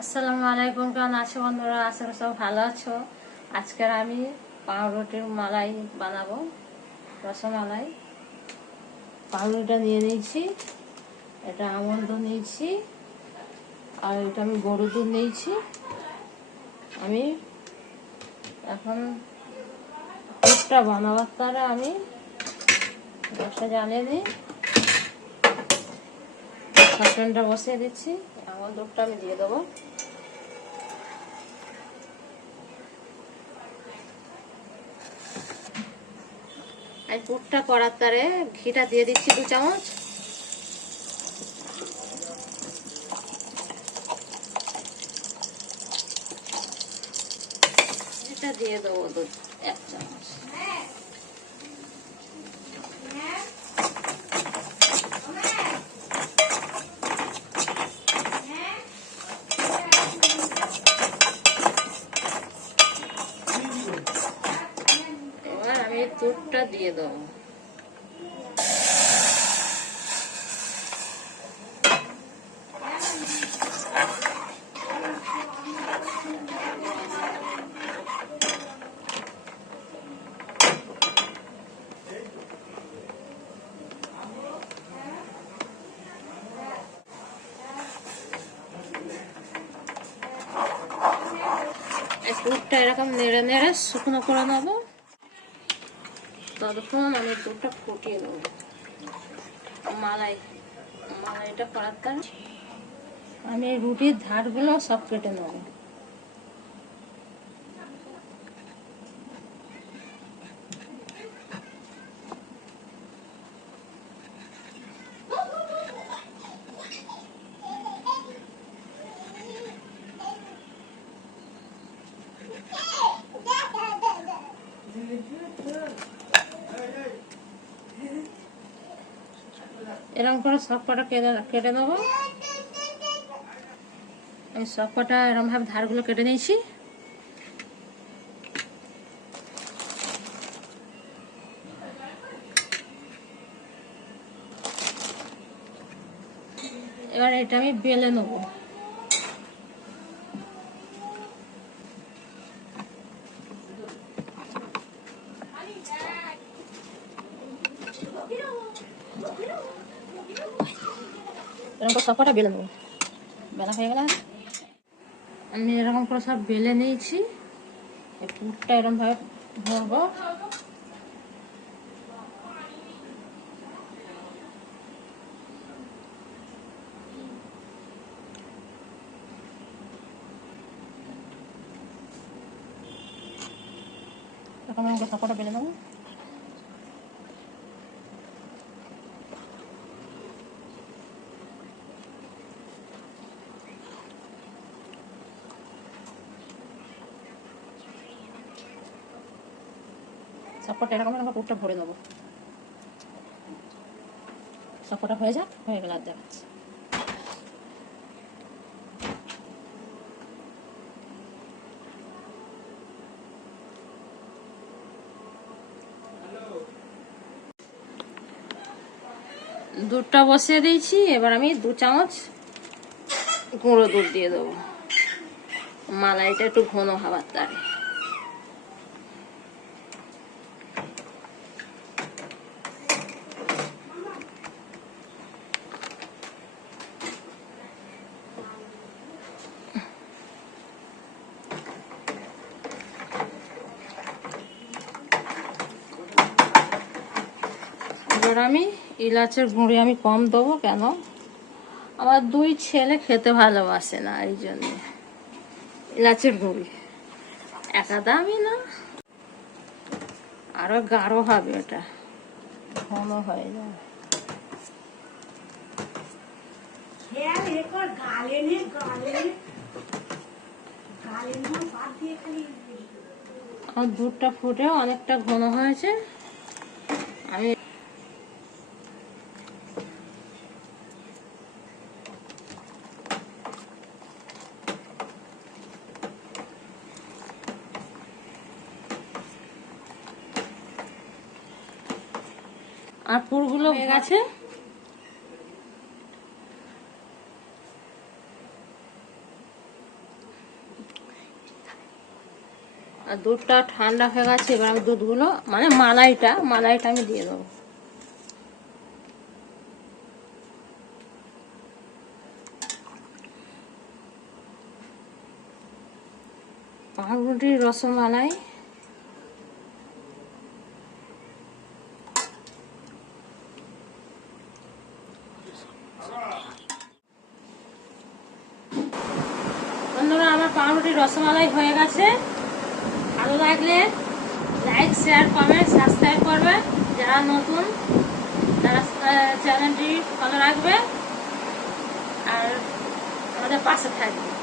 আসসালামু আলাইকুম, কেমন আছো বন্ধুরা? আশা করি সব ভালো আছো। আজকের আমি পাউরুটির মালাই বানাবো, রসমালাই। পাউরুটিটা নিয়ে নিয়েছি, এটা আমন্ড নিয়েছি, আর এটা আমি গরু দুধ নিয়েছি। আমি এখন দুধটা বানাবার তারে আমি গ্যাসটা জ্বালিয়ে দিই, সসপ্যানটা বসিয়ে দিচ্ছি। আমন্ড দুধটা আমি দিয়ে দেবো। আর পুরটা করার তারে ঘিটা দিয়ে দিচ্ছি 2 চামচ। এটা দিয়ে দেবো দুধ 1 চামচ। এবার আমি দুধটা দিয়ে দেবো। দুধটা এরকম নেড়ে নেড়ে শুকনো করে নেবো, ততক্ষণ আমি দুধটা ফুটিয়ে নেবো। মালাইটা করার তার আমি রুটির ধারগুলো সব কেটে নেবো। এরকম করে সব কটা কেটে নেবো। আমি সব কটা এরকম ভাবে ধারগুলো কেটে নিয়েছি। এবার এটা আমি বেলে নেবো। এরকম করে সব কটা বেলে নেবো। বেলা হয়ে গেল, আমি এরকম করে সব বেলে নিয়েছি। এই পুরটা এরকম ভাবে ভরবো। এখন আমি সব কটা বেলে নেবো। সবকটা এরকম এরকম পুরটা ভরে নেবো। সবকটা হয়ে যাক, হয়ে গেল আর দেখাচ্ছি। দুধটা বসিয়ে দিয়েছি, এবার আমি 2 চামচ গুঁড়ো দুধ দিয়ে দেবো। মালাইটা একটু ঘন হবার তারে এবার আমি ইলাচের গুঁড়ি আমি কম দেবো, কেন আমার 2 ছেলে খেতে ভালোবাসে না, এই জন্য ইলাচের গুঁড়ি একা দামি না, আরো গাঢ় হবে, এটা ঘন হয়ে যায়। আমার দুধটা ফুটে অনেকটা ঘন হয়েছে। আমি আর পুরগুলো হয়ে গেছে। আর দুধটা ঠান্ডা হয়ে গেছে। এবার আমি দুধগুলো মানে মালাইটা আমি দিয়ে দেবো। পাউরুটির রসমালাই বন্ধুরা, আমার পাউরুটির রসমালাই হয়ে গেছে। ভালো লাগলে লাইক, শেয়ার, কমেন্ট, সাবস্ক্রাইব করবে। যারা নতুন তারা চ্যানেলটি ফলো রাখবে আর আমাদের পাশে থাকবে।